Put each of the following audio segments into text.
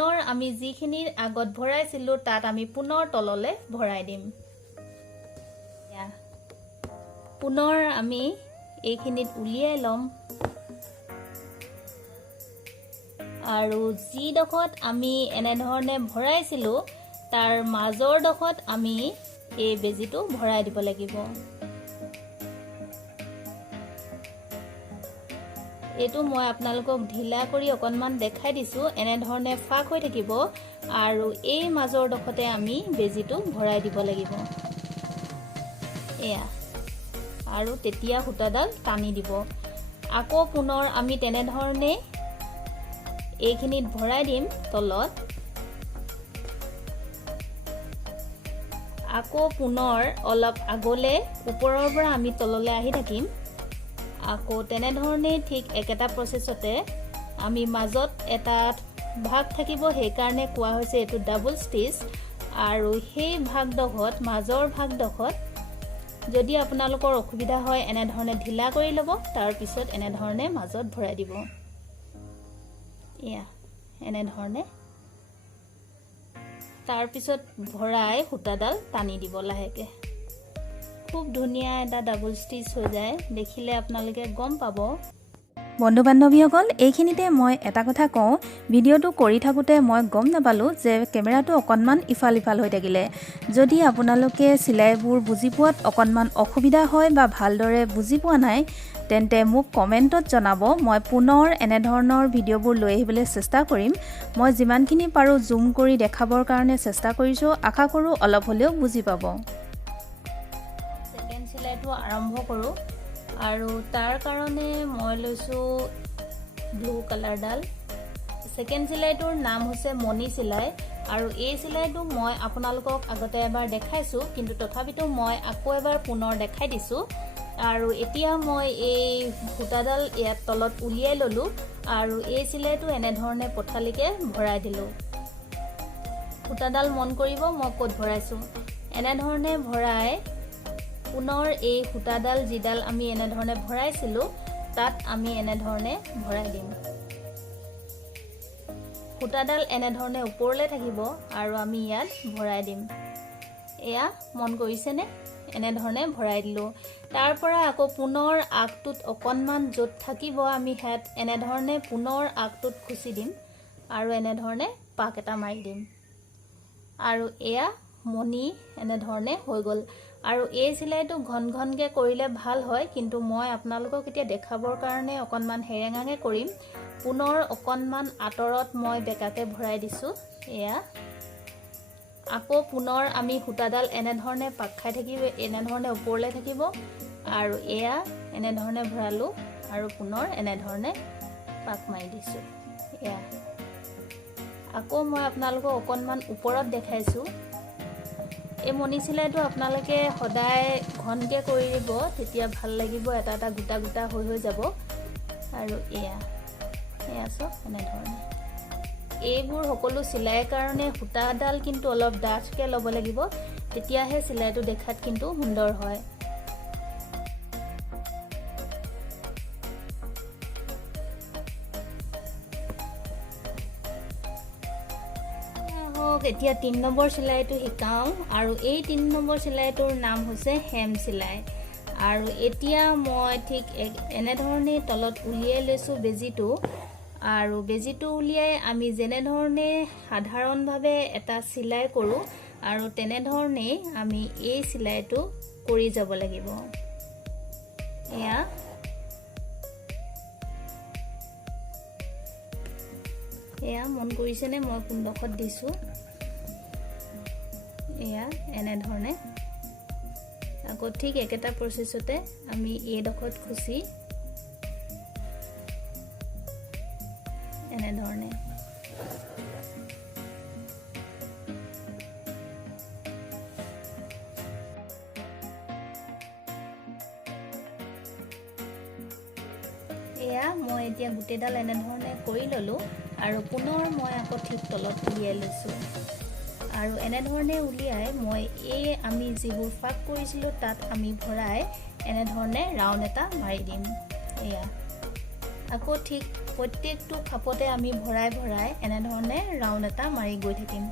পুনৰ আমি যিখিনিৰ আগত ভৰাইছিলো তাত আমি পুনৰ তললে ভৰাই দিম। পুনৰ আমি এইখিনিত উলিয়াই লম আৰু যি ডখত আমি এনেধৰণে ভৰাইছিলো তাৰ মাজৰ ডখত আমি এই বেজিটো ভৰাই দিব লাগিব। এইটো মই আপোনালোকক ঢিলা কৰি অকনমান দেখাই দিছো, এনেধৰণে ফাক হৈ থাকিব আৰু এই মাজৰ ডখতে আমি বেজিটো ভৰাই দিব লাগিব। এয়া আৰু তেতিয়া সূতাডাল টানি দিব। আকৌ পুনৰ আমি তেনেধৰণে এইখিনিত ভৰাই দিম তলত। আকৌ পুনৰ অলপ আগলে ওপৰৰ পৰা আমি তললৈ আহি থাকিম। আকৌ তেনেধৰণে ঠিক একেটা প্ৰচেছতে আমি মাজত এটা ভাগ থাকিব, সেইকাৰণে কোৱা হৈছে এইটো ডাবল ষ্টিচ। আৰু সেই ভাগডোখৰত মাজৰ ভাগডোখৰত যদি আপোনালোকৰ অসুবিধা হয় এনেধৰণে ঢিলা কৰি ল'ব, তাৰপিছত এনেধৰণে মাজত ভৰাই দিব। এয়া এনেধৰণে তাৰপিছত ভৰাই সূতাডাল টানি দিব লাহেকে। খুব ধুনীয়া এটা ডাবল ষ্টিচ হৈ যায়, দেখিলে আপোনালোকে গম পাব। বন্ধু বান্ধৱীসকল, এইখিনিতে মই এটা কথা কওঁ, ভিডিঅ'টো কৰি থাকোঁতে মই গম নাপালোঁ যে কেমেৰাটো অকণমান ইফাল ইফাল হৈ থাকিলে। যদি আপোনালোকে চিলাইবোৰ বুজি পোৱাত অকণমান অসুবিধা হয় বা ভালদৰে বুজি পোৱা নাই তেন্তে মোক কমেণ্টত জনাব। মই পুনৰ এনেধৰণৰ ভিডিঅ'বোৰ লৈ আহিবলৈ চেষ্টা কৰিম। মই যিমানখিনি পাৰোঁ জুম কৰি দেখাবৰ কাৰণে চেষ্টা কৰিছোঁ। আশা কৰোঁ অলপ হ'লেও বুজি পাব। ছেকেণ্ড চিলাইটো আৰম্ভ কৰোঁ আৰু তাৰ কাৰণে মই লৈছোঁ ব্লু কালাৰডাল। ছেকেণ্ড চিলাইটোৰ নাম হৈছে মণি চিলাই আৰু এই চিলাইটো মই আপোনালোকক আগতে এবাৰ দেখাইছোঁ, কিন্তু তথাপিতো মই আকৌ এবাৰ পুনৰ দেখাই দিছোঁ। আৰু এতিয়া মই এই সূতাডাল ইয়াত তলত উলিয়াই ল'লোঁ আৰু এই চিলাইটো এনেধৰণে পঠালিকে ভৰাই দিলোঁ। সূতাডাল মন কৰিব মই ক'ত ভৰাইছোঁ। এনেধৰণে ভৰাই পুনৰ এই সূতাডাল যিডাল আমি এনেধৰণে ভৰাইছিলোঁ তাত আমি এনেধৰণে ভৰাই দিম। সূতাডাল এনেধৰণে ওপৰলৈ থাকিব আৰু আমি ইয়াত ভৰাই দিম। এয়া মন কৰিছেনে? এনেধৰণে ভৰাই দিলোঁ। তাৰ পৰা আকৌ পুনৰ আগটোত অকণমান য'ত থাকিব আমি হেত এনেধৰণে পুনৰ আগটোত খুচি দিম আৰু এনেধৰণে পাক এটা মাৰি দিম। আৰু এয়া মণি এনেধৰণে হৈ গ'ল। আৰু এই চিলাইটো ঘন ঘনকৈ কৰিলে ভাল হয়, কিন্তু মই আপোনালোকক এতিয়া দেখাবৰ কাৰণে অকণমান হেৰেঙাকৈ কৰিম। পুনৰ অকণমান আঁতৰত মই বেকাকৈ ভৰাই দিছোঁ। এয়া আকৌ পুনৰ আমি সূতাডাল এনেধৰণে পাক খাই থাকিব, এনেধৰণে ওপৰলৈ থাকিব আৰু এয়া এনেধৰণে ভৰালোঁ আৰু পুনৰ এনেধৰণে পাক মাৰি দিছোঁ। এয়া আকৌ মই আপোনালোকক অকণমান ওপৰত দেখাইছোঁ। এই মণি চিলাইটো আপোনালোকে সদায় ঘনকৈ কৰি দিব, তেতিয়া ভাল লাগিব, এটা এটা গোটা গোটা হৈ যাব। আৰু এয়া চব এনেধৰণে। এইবোৰ সকলো চিলাইৰ কাৰণে সূতাডাল কিন্তু অলপ ডাঠকৈ ল'ব লাগিব, তেতিয়াহে চিলাইটো দেখাত কিন্তু সুন্দৰ হয়। এতিয়া ৩ নম্বৰ চিলাইটো শিকাওঁ আৰু এই ৩ নম্বৰ চিলাইটোৰ নাম হৈছে হেম চিলাই। আৰু এতিয়া মই ঠিক এনেধৰণে তলত উলিয়াই লৈছোঁ বেজিটো। আৰু বেজিটো উলিয়াই আমি যেনেধৰণে সাধাৰণভাৱে এটা চিলাই কৰোঁ আৰু তেনেধৰণেই আমি এই চিলাইটো কৰি যাব লাগিব। এয়া মন কৰিছেনে মই কোনডোখৰত দিছোঁ। এয়া এনেধৰণে আকৌ ঠিক একেটা প্ৰচেছতে আমি এইডোখৰত খুচি এনেধৰণে এয়া মই এতিয়া গোটেইডাল এনেধৰণে কৰি ল'লোঁ আৰু পুনৰ মই আকৌ ঠিক তলত উলিয়াই লৈছোঁ। আৰু এনেধৰণে উলিয়াই মই এই আমি যিবোৰ ফাক কৰিছিলোঁ তাত আমি ভৰাই এনেধৰণে ৰাউণ্ড এটা মাৰি দিম। এয়া আকৌ ঠিক প্ৰত্যেকটো খাপতে আমি ভৰাই ভৰাই এনেধৰণে ৰাউণ্ড এটা মাৰি গৈ থাকিম।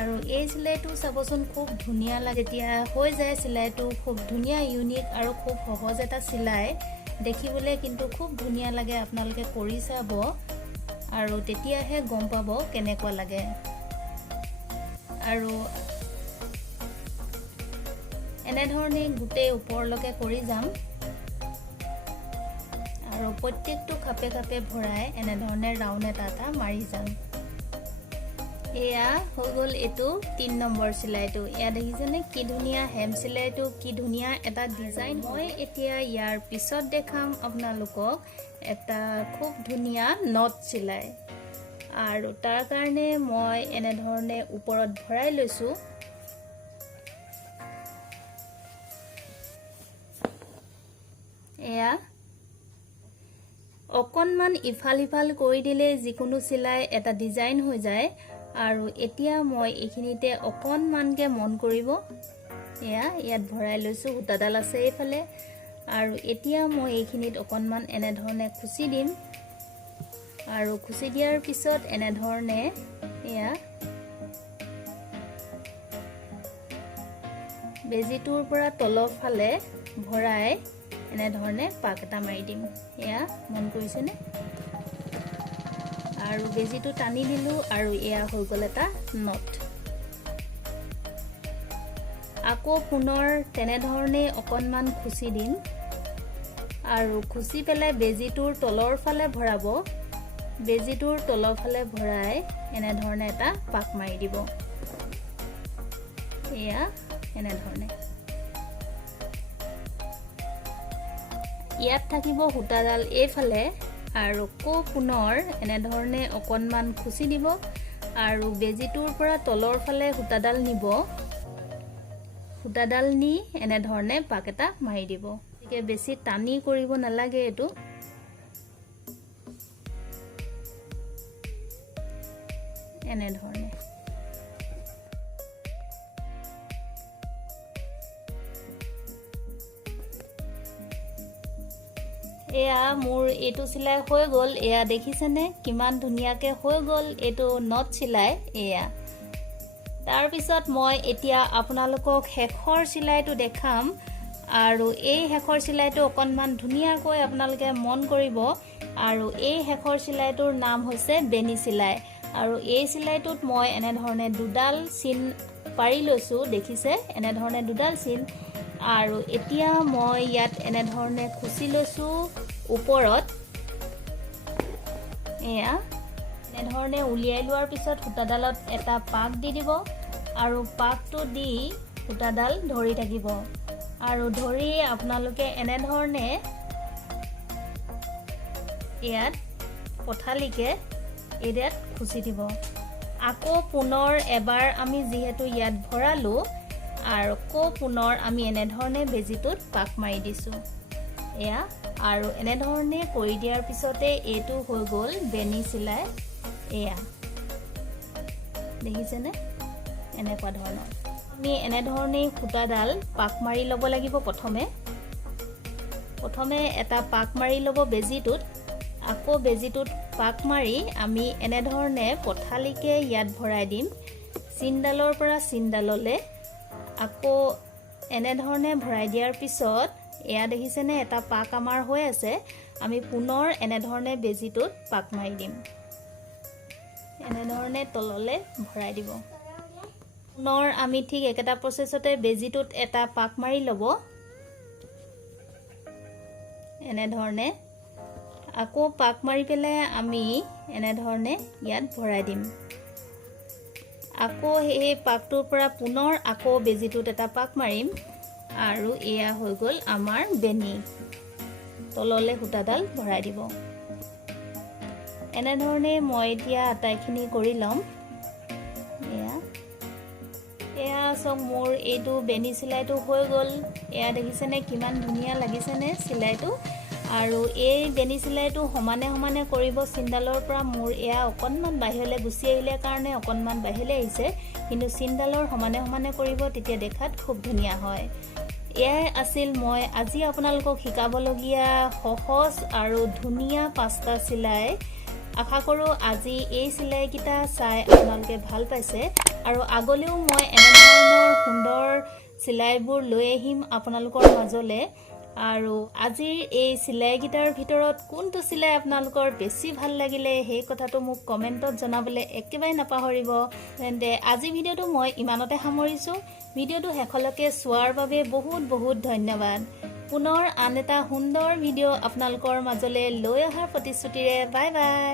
আৰু এই চিলাইটো চাবচোন খুব ধুনীয়া লাগে, যেতিয়া হৈ যায় চিলাইটো খুব ধুনীয়া ইউনিক আৰু খুব সহজ এটা চিলাই, দেখিবলৈ কিন্তু খুব ধুনীয়া লাগে। আপোনালোকে কৰি চাব আৰু তেতিয়াহে গম পাব কেনেকুৱা লাগে। আৰু এনেধৰণে গোটেই ওপৰলৈকে কৰি যাম আৰু প্ৰত্যেকটো খাপে খাপে ভৰাই এনেধৰণে ৰাউণ্ড এটা এটা মাৰি যাম। এয়া হৈ গ'ল এইটো 3 নম্বৰ চিলাইটো। এয়া দেখিছেনে কি ধুনীয়া হেম চিলাইটো, কি ধুনীয়া এটা ডিজাইন। মই এতিয়া ইয়াৰ পিছত দেখাম আপোনালোকক এটা খুব ধুনীয়া নট চিলাই, আৰু তাৰ কাৰণে মই এনেধৰণে ওপৰত ভৰাই লৈছোঁ। এয়া অকণমান ইফাল সিফাল কৰি দিলে যিকোনো চিলাই এটা ডিজাইন হৈ যায়। আৰু এতিয়া মই এইখিনিতে অকণমানকৈ মন কৰিব। এয়া ইয়াত ভৰাই লৈছোঁ, সূতাডাল আছে এইফালে। আৰু এতিয়া মই এইখিনিত অকণমান এনেধৰণে খুচি দিম, আৰু খুচি দিয়াৰ পিছত এনেধৰণে এয়া বেজিটোৰ পৰা তলৰ ফালে ভৰাই এনেধৰণে পাক এটা মাৰি দিম। এয়া মন কৰিছেনে? আৰু বেজিটো টানি দিলোঁ আৰু এয়া হৈ গ'ল এটা নট। আকৌ পুনৰ তেনেধৰণে অকণমান খুচি দিম আৰু খুচি পেলাই বেজিটোৰ তলৰ ফালে ভৰাব। বেজিটোৰ তলৰ ফালে ভৰাই এনেধৰণে এটা পাক মাৰি দিব। এয়া এনেধৰণে ইয়াত থাকিব সূতাডাল এইফালে, আৰু পুনৰ এনেধৰণে অকণমান খুচি দিব আৰু বেজিটোৰ পৰা তলৰ ফালে সূতাডাল নিব। সূতাডাল নি এনেধৰণে পাক এটা মাৰি দিব। গতিকে বেছি টানি কৰিব নালাগে এইটো। এনেধৰণে এয়া মোৰ এইটো চিলাই হৈ গ'ল। এয়া দেখিছেনে কিমান ধুনীয়াকৈ হৈ গ'ল এইটো নট চিলাই। এয়া তাৰপিছত মই এতিয়া আপোনালোকক শেষৰ চিলাইটো দেখাম, আৰু এই শেষৰ চিলাইটো অকণমান ধুনীয়াকৈ আপোনালোকে মন কৰিব। আৰু এই শেষৰ চিলাইটোৰ নাম হৈছে বেনী চিলাই। আৰু এই চিলাইটোত মই এনেধৰণে দুডাল চিন পাৰি লৈছোঁ, দেখিছে এনেধৰণে দুডাল চিন। আৰু এতিয়া মই ইয়াত এনেধৰণে খুচি লৈছোঁ ওপৰত। এয়া এনেধৰণে উলিয়াই লোৱাৰ পিছত সূতাডালত এটা পাক দি দিব, আৰু পাকটো দি সূতাডাল ধৰি থাকিব। আৰু ধৰি আপোনালোকে এনেধৰণে ইয়াত পথালিকে ইয়াত খুচি দিব। আকৌ পুনৰ এবাৰ আমি যিহেতু ইয়াত ভৰালোঁ, আৰু পুনৰ আমি এনেধৰণে বেজিটোত পাক মাৰি দিছোঁ। এয়া আৰু এনেধৰণে কৰি দিয়াৰ পিছতে এইটো হৈ গ'ল বেনী চিলাই। এয়া দেখিছেনে এনেকুৱা ধৰণৰ। আমি এনেধৰণেই সূতাডাল পাক মাৰি ল'ব লাগিব। প্ৰথমে এটা পাক মাৰি ল'ব বেজিটোত, আকৌ বেজিটোত পাক মাৰি আমি এনেধৰণে পথালিকে ইয়াত ভৰাই দিম, চিনডালৰ পৰা চিনডাললৈ। আকৌ এনেধৰণে ভৰাই দিয়াৰ পিছত এয়া দেখিছেনে এটা পাক আমাৰ হৈ আছে। আমি পুনৰ এনেধৰণে বেজিটোত পাক মাৰি দিম, এনেধৰণে তললৈ ভৰাই দিব। পুনৰ আমি ঠিক একেটা প্ৰচেছতে বেজিটোত এটা পাক মাৰি ল'ব এনেধৰণে। আকৌ পাক মাৰি পেলাই আমি এনেধৰণে ইয়াত ভৰাই দিম। আকৌ সেই পাকটোৰ পৰা পুনৰ আকৌ বেজিটোত এটা পাক মাৰিম, আৰু এয়া হৈ গ'ল আমাৰ বেনী। তললৈ সূতাডাল ভৰাই দিব। এনেধৰণে মই এতিয়া আটাইখিনি কৰি ল'ম। এয়া চাওক মোৰ এইটো বেনী চিলাইটো হৈ গ'ল। এয়া দেখিছেনে কিমান ধুনীয়া লাগিছেনে চিলাইটো। আৰু এই বেনী চিলাইটো সমানে সমানে কৰিব চিনডালৰ পৰা। মোৰ এয়া অকণমান বাহিৰলৈ গুচি আহিলে কাৰণে অকণমান বাহিৰলৈ আহিছে, কিন্তু চিনডালৰ সমানে সমানে কৰিব, তেতিয়া দেখাত খুব ধুনীয়া হয়। এয়াই আছিল মই আজি আপোনালোকক শিকাবলগীয়া সহজ আৰু ধুনীয়া 5টা চিলাই। আশা কৰোঁ আজি এই চিলাইকেইটা চাই আপোনালোকে ভাল পাইছে আৰু আগলৈও মই এনেধৰণৰ সুন্দৰ চিলাইবোৰ লৈ আহিম আপোনালোকৰ মাজলৈ। আৰু আজিৰ এই চিলাইকেইটাৰ ভিতৰত কোনটো চিলাই আপোনালোকৰ বেছি ভাল লাগিলে সেই কথাটো মোক কমেণ্টত জনাবলৈ একেবাৰে নাপাহৰিব। তেন্তে আজি ভিডিঅ'টো মই ইমানতে সামৰিছোঁ। ভিডিঅ'টো শেষলৈকে চোৱাৰ বাবে বহুত বহুত ধন্যবাদ। পুনৰ আন এটা সুন্দৰ ভিডিঅ' আপোনালোকৰ মাজলৈ লৈ অহাৰ প্ৰতিশ্ৰুতিৰে বাই বাই।